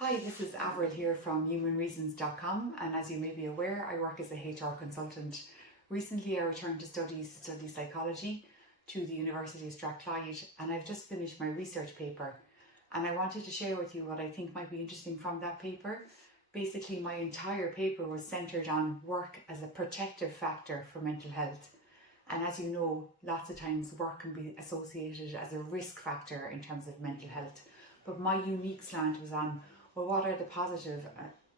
Hi, this is Avril here from humanreasons.com, and as you may be aware, I work as a HR consultant. Recently I returned to study psychology to the University of Strathclyde, and I've just finished my research paper, and I wanted to share with you what I think might be interesting from that paper. Basically, my entire paper was centred on work as a protective factor for mental health. And as you know, lots of times work can be associated as a risk factor in terms of mental health. But my unique slant was on, well, what are the positive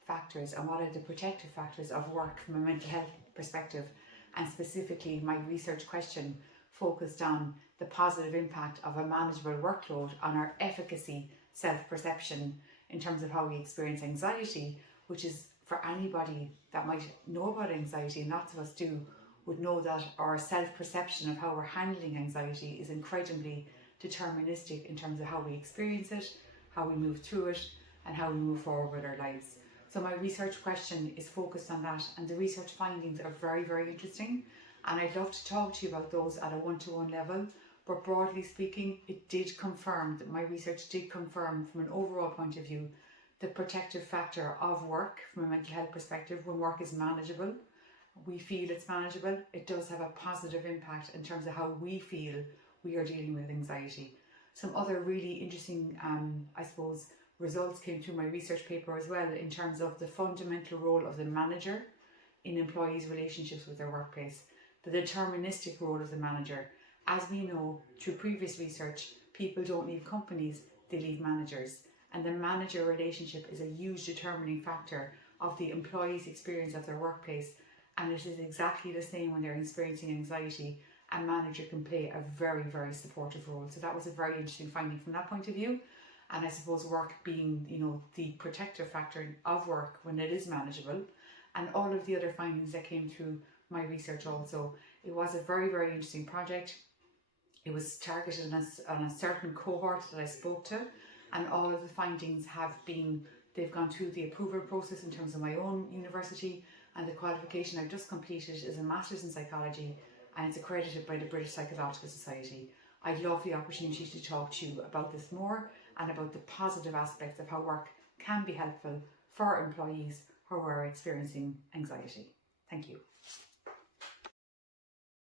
factors and what are the protective factors of work from a mental health perspective? And specifically, my research question focused on the positive impact of a manageable workload on our efficacy self-perception in terms of how we experience anxiety, which is, for anybody that might know about anxiety, and lots of us do, would know that our self-perception of how we're handling anxiety is incredibly deterministic in terms of how we experience it, how we move through it, and how we move forward with our lives. So my research question is focused on that, and the research findings are very, very interesting, and I'd love to talk to you about those at a one-to-one level. But broadly speaking, it did confirm, that my research did confirm from an overall point of view, the protective factor of work from a mental health perspective. When work is manageable, we feel it's manageable, it does have a positive impact in terms of how we feel we are dealing with anxiety. Some other really interesting, results came through my research paper as well, in terms of the fundamental role of the manager in employees' relationships with their workplace, the deterministic role of the manager. As we know through previous research, people don't leave companies, they leave managers. And the manager relationship is a huge determining factor of the employee's experience of their workplace. And it is exactly the same when they're experiencing anxiety. A manager can play a very, very supportive role. So that was a very interesting finding from that point of view. And I suppose work being, the protective factor of work when it is manageable, and all of the other findings that came through my research also. It was a very, very interesting project. It was targeted on a certain cohort that I spoke to, and all of the findings they've gone through the approval process in terms of my own university, and the qualification I've just completed is a Master's in Psychology, and it's accredited by the British Psychological Society. I'd love the opportunity to talk to you about this more, and about the positive aspects of how work can be helpful for employees who are experiencing anxiety. Thank you.